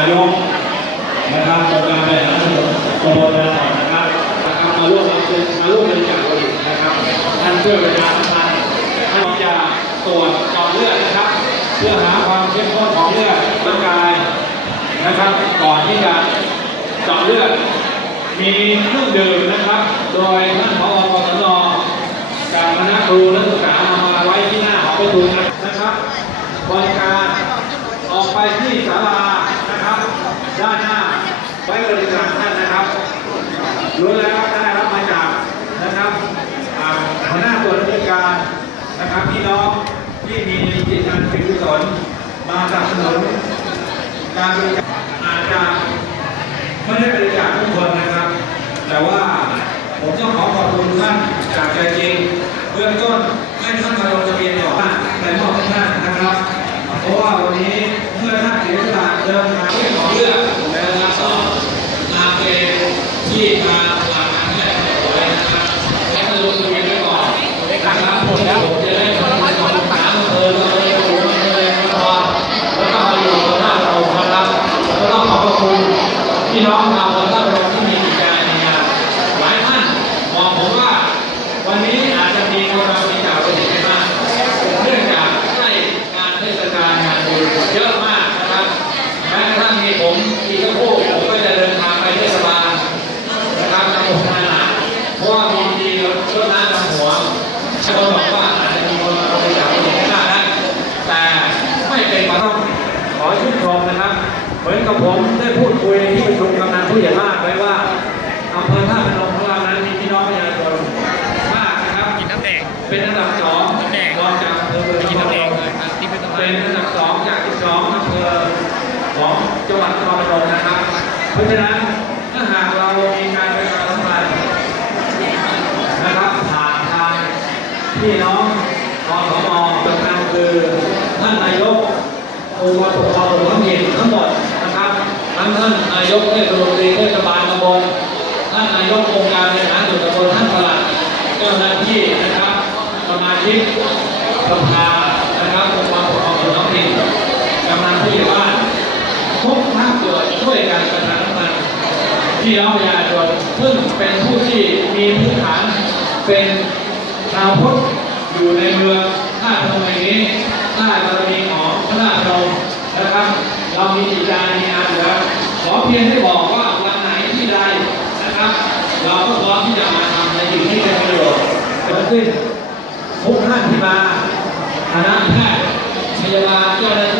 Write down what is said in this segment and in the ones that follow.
ายกนะครับองค์การบริหารส่วนตำบลนาหนอนะครับนะครับมาร่วมรับมาร่วมบริจาคเราอีกนะครับท่านช่อยประชาสัมพันธ์ท่าจะตรวจจอดเลือดนะครับ เพื่อหาความเข้มข้นของเลือดร่างกายนะครับ ก่อนที่จะจับเลือด มีเครื่องดื่มนะครับ โดยท่านผอปตนการคณะครูและ รู้วนแล้วได้รับมาจากนะครับหัวหน้าส่วนราชการนะครับพี่น้องที่มีจิตอันเป็นกุศลมาสนับสนุนการบริจาคอาจจะไม่ได้บริจาคทุกคนนะครับ แต่ว่าผมต้องขอขอบคุณท่านจากใจจริงเบื้องต้นให้ท่านมาลงทะเบียนก่อนแต่มอบให้ท่านนะครับ เพราะว่าวันนี้ ผมอีกสักครู่ผมก็จะเดินทางไปเทศบาลนะครับทำผมงานหนักเพราะว่ามีทีเรถน้ำดำหัวชาวบ้านบอกว่าอาจจะมีคนมาบริจาคนจำนวนมากนะแต่ไม่เป็นความต้องขอชื่นชมนะครับ เหมือนกับผมได้พูดคุยในที่ประชุมกำนันผู้ใหญ่บ้านไว้ว่าอำเภอท่า จังหวัดนครพนมนะครับ เพราะฉะนั้นถ้าหากเรามีการประชาสัมพันธ์นะครับผ่านทางพี่น้องอสมสำคัญคือท่านนายกองค์กรปกครองส่วนท้องถิ่นทั้งหมดนะครับทั้งท่านนายกเทศมนตรีเทศบาลตำบลท่านนายกองค์การบริหารส่วนตำบลท่านปลัดเจ้าหน้าที่นะครับสมาชิกสภานะครับองค์กรปกครองส่วนท้องถิ่นกำนันผู้ใหญ่บ้าน ทุกภาคส่วนช่วยกันประชาสัมพันธ์พี่น้องประชาชนซึ่งเป็นผู้ที่มีพื้นฐานเป็นชาวพุทธอยู่ในเมืองท่าพนมแห่งนี้ใต้บารมีของพระราชนมนะครับ เรามีจิตใจมีงานอยู่แล้วขอเพียงให้บอกว่าวันไหนที่ใดนะครับ เราก็พร้อมที่จะมาทำในสิ่งที่เป็นประโยชน์ทั้งสิ้นทุกท่านที่มาคณะแพทย์พยาบาลเจ้าหน้าที่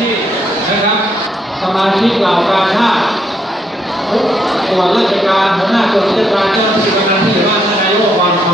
มาชิกเหล่าการชาติทุกส่วนราชการหัวหน้ากรมราชการเจ้าหน้าที่กำนันที่บ้านท่านนายกองค์กร